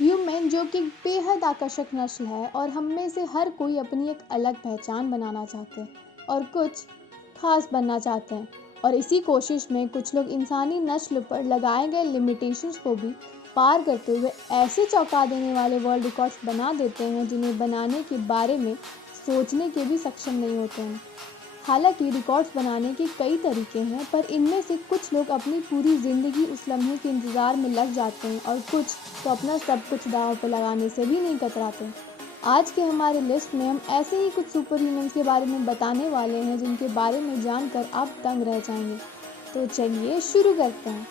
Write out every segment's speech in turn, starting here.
Human जो कि बेहद आकर्षक नस्ल है और हम में से हर कोई अपनी एक अलग पहचान बनाना चाहते हैं और कुछ खास बनना चाहते हैं। और इसी कोशिश में कुछ लोग इंसानी नस्ल पर लगाए गए लिमिटेशंस को भी पार करते हुए ऐसे चौंका देने वाले वर्ल्ड रिकॉर्ड्स बना देते हैं जिन्हें बनाने के बारे में सोचने के भी सक्षम नहीं होते हैं। हालांकि रिकॉर्ड्स बनाने के कई तरीके हैं, पर इनमें से कुछ लोग अपनी पूरी ज़िंदगी उस लम्हे के इंतज़ार में लग जाते हैं और कुछ तो अपना सब कुछ दांव पर लगाने से भी नहीं कतराते। आज के हमारे लिस्ट में हम ऐसे ही कुछ सुपर ह्यूमन्स के बारे में बताने वाले हैं जिनके बारे में जानकर आप दंग रह जाएंगे। तो चलिए शुरू करते हैं।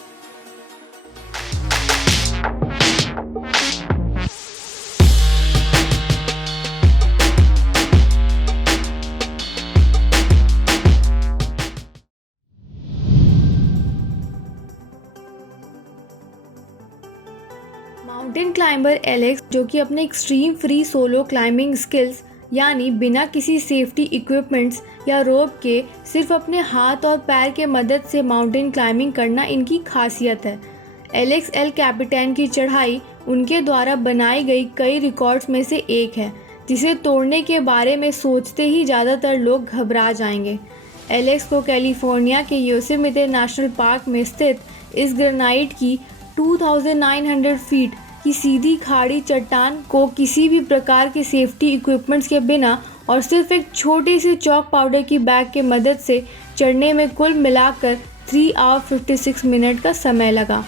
माउंटेन क्लाइंबर एलेक्स, जो कि अपने extreme free solo climbing skills यानी बिना किसी सेफ्टी इक्विपमेंट्स या रोप के सिर्फ अपने हाथ और पैर के मदद से माउंटेन क्लाइंबिंग करना इनकी खासियत है। एलेक्स एल कैपिटैन की चढ़ाई उनके द्वारा बनाई गई कई रिकॉर्ड्स में से एक है, जिसे तोड़ने के बारे में सोचते ही ज़्यादातर लोग घबरा जाएंगे। एलेक्स को कैलिफोर्निया के योसेमिटे नेशनल पार्क में स्थित इस ग्रेनाइट की 2900 फीट की सीधी खाड़ी चट्टान को किसी भी प्रकार के सेफ्टी इक्विपमेंट्स के बिना और सिर्फ एक छोटे से चॉक पाउडर की बैग के मदद से चढ़ने में कुल मिलाकर 3 आवर 56 मिनट का समय लगा।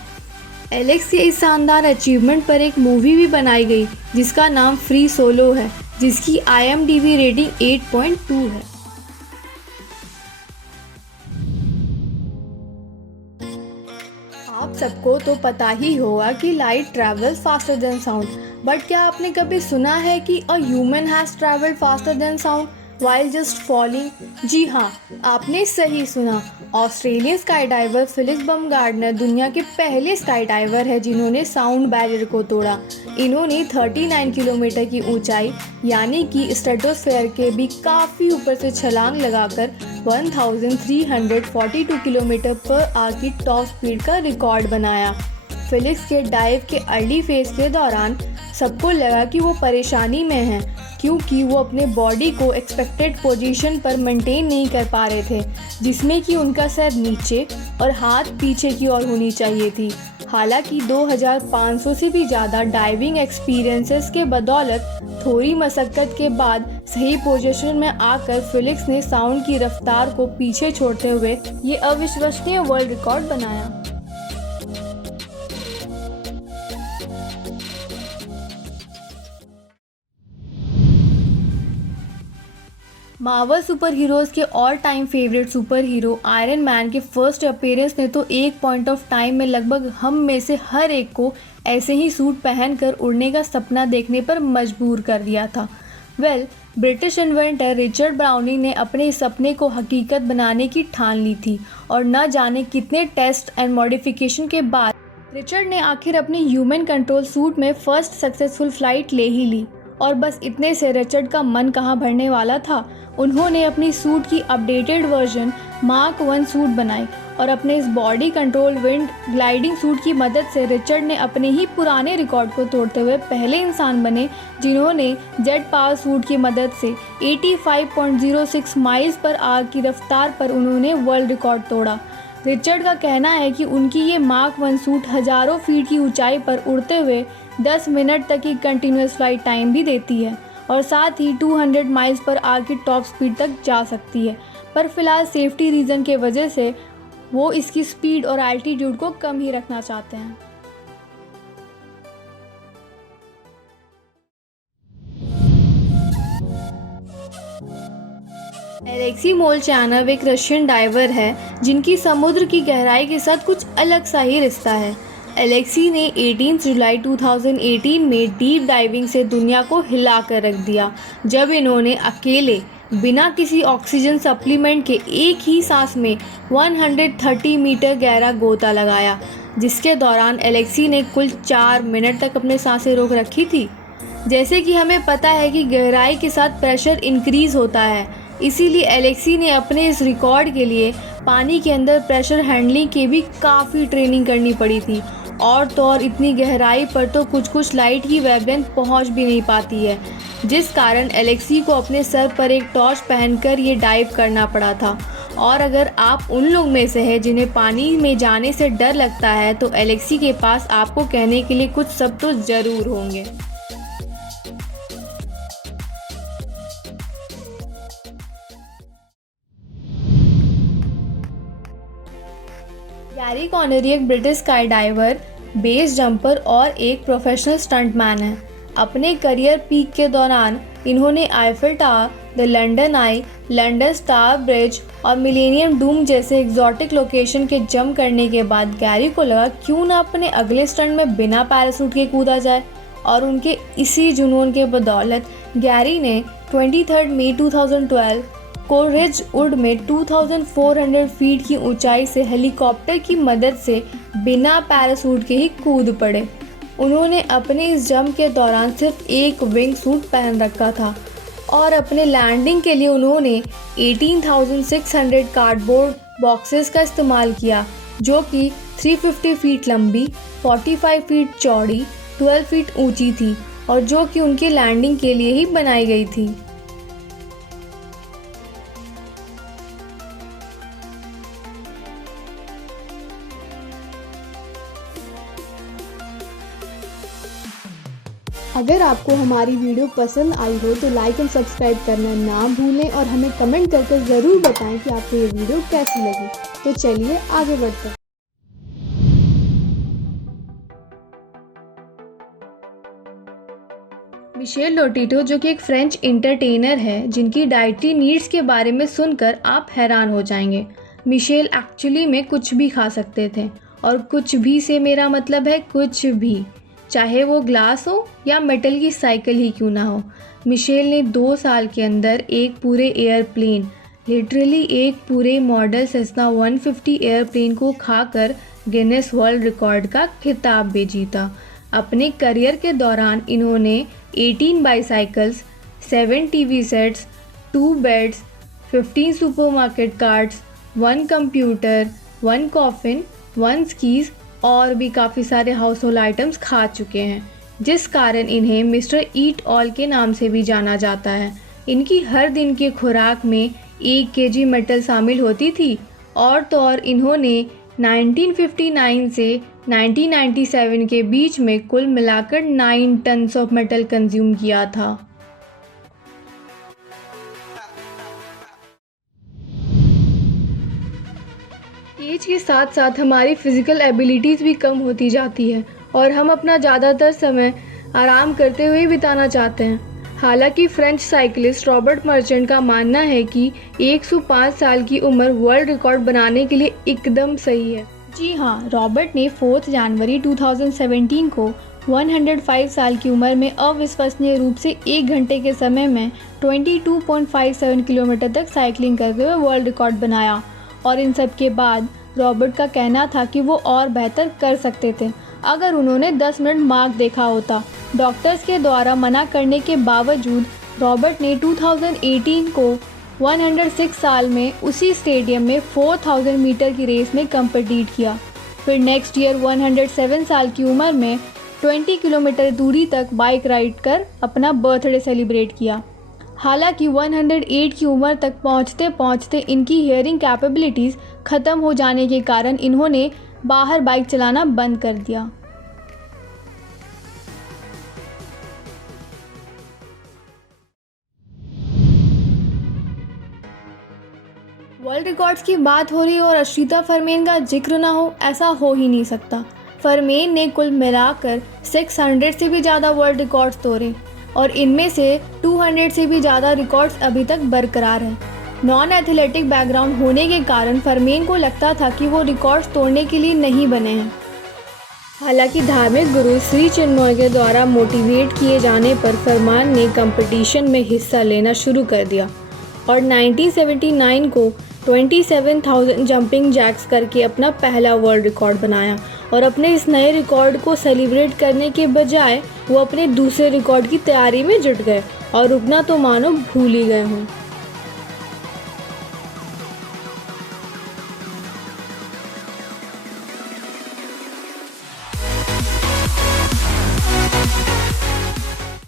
एलेक्स के इस शानदार अचीवमेंट पर एक मूवी भी बनाई गई जिसका नाम फ्री सोलो है, जिसकी IMDb रेटिंग 8.2 है। आप सबको तो पता ही होगा कि light travels faster than sound, but क्या आपने कभी सुना है कि a human has travelled faster than sound while just falling? जी हाँ, आपने सही सुना। Australian sky diver Felix Baumgartner दुनिया के पहले स्काई डाइवर है जिन्होंने साउंड बैरियर को तोड़ा। इन्होंने 39 किलोमीटर की ऊंचाई यानी कि स्ट्रेटोस्फेयर के भी काफ़ी ऊपर से छलांग लगाकर 1342 किलोमीटर पर आवर की टॉप स्पीड का रिकॉर्ड बनाया। फिलिक्स के डाइव के अर्ली फेज के दौरान सबको लगा कि वो परेशानी में हैं, क्योंकि वो अपने बॉडी को एक्सपेक्टेड पोजीशन पर मेंटेन नहीं कर पा रहे थे, जिसमें कि उनका सर नीचे और हाथ पीछे की ओर होनी चाहिए थी। हालांकि 2500 से भी ज़्यादा डाइविंग एक्सपीरियंसेस के बदौलत थोड़ी मशक्क़त के बाद सही पोजीशन में आकर फिलिक्स ने साउंड की रफ्तार को पीछे छोड़ते हुए ये अविश्वसनीय वर्ल्ड रिकॉर्ड बनाया। मार्वल सुपर हीरोज़ के all time favourite super hero iron man के फर्स्ट अपीयरेंस ने तो एक पॉइंट ऑफ टाइम में लगभग हम में से हर एक को ऐसे ही सूट पहनकर उड़ने का सपना देखने पर मजबूर कर दिया था। ब्रिटिश इन्वेंटर रिचर्ड ब्राउनिंग ने अपने इस सपने को हकीकत बनाने की ठान ली थी और न जाने कितने टेस्ट एंड मॉडिफिकेशन के बाद रिचर्ड ने आखिर अपने ह्यूमन कंट्रोल सूट में फर्स्ट सक्सेसफुल फ्लाइट ले ही ली। और बस इतने से रिचर्ड का मन कहाँ भरने वाला था। उन्होंने अपनी सूट की अपडेटेड वर्जन मार्क 1 सूट बनाई और अपने इस body control wind gliding suit की मदद से रिचर्ड ने अपने ही पुराने रिकॉर्ड को तोड़ते हुए पहले इंसान बने जिन्होंने जेट पावर सूट की मदद से 85.06 माइल्स पर आवर की रफ्तार पर उन्होंने वर्ल्ड रिकॉर्ड तोड़ा। रिचर्ड का कहना है कि उनकी ये मार्क 1 सूट हज़ारों फीट की ऊंचाई पर उड़ते हुए 10 मिनट तक की कंटिन्यूस फ्लाइट टाइम भी देती है और साथ ही 200 माइल्स पर आवर की टॉप स्पीड तक जा सकती है। पर फिलहाल सेफ्टी रीज़न के वजह से वो इसकी स्पीड और एल्टीट्यूड को कम ही रखना चाहते हैं। एलेक्सी मोलचानोव एक रशियन डाइवर है जिनकी समुद्र की गहराई के साथ कुछ अलग सा ही रिश्ता है। एलेक्सी ने 18 जुलाई 2018 में डीप डाइविंग से दुनिया को हिला कर रख दिया, जब इन्होंने अकेले बिना किसी ऑक्सीजन सप्लीमेंट के एक ही सांस में 130 मीटर गहरा गोता लगाया, जिसके दौरान एलेक्सी ने कुल 4 मिनट तक अपने सांसें रोक रखी थी। जैसे कि हमें पता है कि गहराई के साथ प्रेशर इंक्रीज़ होता है, इसीलिए एलेक्सी ने अपने इस रिकॉर्ड के लिए पानी के अंदर प्रेशर हैंडलिंग की भी काफ़ी ट्रेनिंग करनी पड़ी थी और तो और इतनी गहराई पर तो कुछ लाइट की वेवलेंथ पहुंच भी नहीं पाती है, जिस कारण एलेक्सी को अपने सर पर एक टॉर्च पहनकर ये डाइव करना पड़ा था। और अगर आप उन लोग में से हैं जिन्हें पानी में जाने से डर लगता है तो एलेक्सी के पास आपको कहने के लिए कुछ शब्द तो ज़रूर होंगे। गैरी कॉनरी एक British sky diver, base jumper और एक प्रोफेशनल स्टंटमैन है। अपने करियर पीक के दौरान इन्होंने Eiffel tower, the London I, London star bridge और मिलेनियम डूम जैसे एग्जॉटिक लोकेशन के जंप करने के बाद गैरी को लगा क्यों ना अपने अगले स्टंट में बिना पैराशूट के कूदा जाए, और उनके इसी जुनून के बदौलत गैरी ने 23 मई 2012 को रिजवुड में 2400 फीट की ऊंचाई से हेलीकॉप्टर की मदद से बिना पैराशूट के ही कूद पड़े। उन्होंने अपने इस जंप के दौरान सिर्फ एक विंग सूट पहन रखा था और अपने लैंडिंग के लिए उन्होंने 18,600 कार्डबोर्ड बॉक्सेस का इस्तेमाल किया, जो कि 350 फीट लंबी, 45 फीट चौड़ी, 12 फीट ऊंची थी और जो कि उनके लैंडिंग के लिए ही बनाई गई थी। अगर आपको हमारी वीडियो पसंद आई हो तो लाइक एंड सब्सक्राइब करना ना भूलें और हमें कमेंट करके ज़रूर बताएं कि आपको ये वीडियो कैसी लगी। तो चलिए आगे बढ़ते हैं। मिशेल लोटिटो, जो कि एक फ्रेंच एंटरटेनर है, जिनकी डाइटरी नीड्स के बारे में सुनकर आप हैरान हो जाएंगे। मिशेल एक्चुअली में कुछ भी खा सकते थे, और कुछ भी से मेरा मतलब है कुछ भी, चाहे वो ग्लास हो या मेटल की साइकिल ही क्यों ना हो। मिशेल ने 2 साल के अंदर एक पूरे एयरप्लेन, लिटरली एक पूरे मॉडल सेस्ना 150 एयरप्लेन को खाकर गिनेस वर्ल्ड रिकॉर्ड का खिताब भी जीता। अपने करियर के दौरान इन्होंने 18 bicycles, 7 TV sets, 2 beds, 15 supermarket carts, 1 computer, 1 coffin, 1 skis और भी काफ़ी सारे हाउस होल्ड आइटम्स खा चुके हैं, जिस कारण इन्हें मिस्टर ईट ऑल के नाम से भी जाना जाता है। इनकी हर दिन की खुराक में 1 केजी मेटल शामिल होती थी, और तो और इन्होंने 1959 से 1997 के बीच में कुल मिलाकर 9 टन्स ऑफ मेटल कंज्यूम किया था। एज के साथ साथ हमारी फिज़िकल एबिलिटीज़ भी कम होती जाती है और हम अपना ज़्यादातर समय आराम करते हुए बिताना चाहते हैं। हालांकि फ्रेंच साइकिलिस्ट रॉबर्ट मर्चेंट का मानना है कि 105 साल की उम्र वर्ल्ड रिकॉर्ड बनाने के लिए एकदम सही है। जी हाँ, रॉबर्ट ने 4 जनवरी 2017 को 105 साल की उम्र में अविश्वसनीय रूप से 1 घंटे के समय में 22.57 किलोमीटर तक साइकिलिंग करते हुए वर्ल्ड रिकॉर्ड बनाया। और इन सब के बाद रॉबर्ट का कहना था कि वो और बेहतर कर सकते थे अगर उन्होंने 10 मिनट मार्क देखा होता। डॉक्टर्स के द्वारा मना करने के बावजूद रॉबर्ट ने 2018 को 106 साल में उसी स्टेडियम में 4000 मीटर की रेस में कम्पीट किया। फिर नेक्स्ट ईयर 107 साल की उम्र में 20 किलोमीटर दूरी तक बाइक राइड कर अपना बर्थडे सेलिब्रेट किया। हालांकि 108 की उम्र तक पहुंचते पहुंचते इनकी हियरिंग कैपेबिलिटीज़ ख़त्म हो जाने के कारण इन्होंने बाहर बाइक चलाना बंद कर दिया। वर्ल्ड रिकॉर्ड्स की बात हो रही और अश्रिता फरमेन का जिक्र ना हो, ऐसा हो ही नहीं सकता। फरमेन ने कुल मिलाकर 600 से भी ज़्यादा वर्ल्ड रिकॉर्ड्स तोड़े और इनमें से 200 से भी ज़्यादा रिकॉर्ड्स अभी तक बरकरार हैं। नॉन एथलेटिक बैकग्राउंड होने के कारण फरमेन को लगता था कि वो रिकॉर्ड्स तोड़ने के लिए नहीं बने हैं। हालांकि धार्मिक गुरु श्री चिन्मय के द्वारा मोटिवेट किए जाने पर फरमान ने कंपटीशन में हिस्सा लेना शुरू कर दिया और 1979 को 27,000 जंपिंग जैक्स करके अपना पहला वर्ल्ड रिकॉर्ड बनाया। और अपने इस नए रिकॉर्ड को सेलिब्रेट करने के बजाय वो अपने दूसरे रिकॉर्ड की तैयारी में जुट गए और रुकना तो मानो भूल ही गए हों।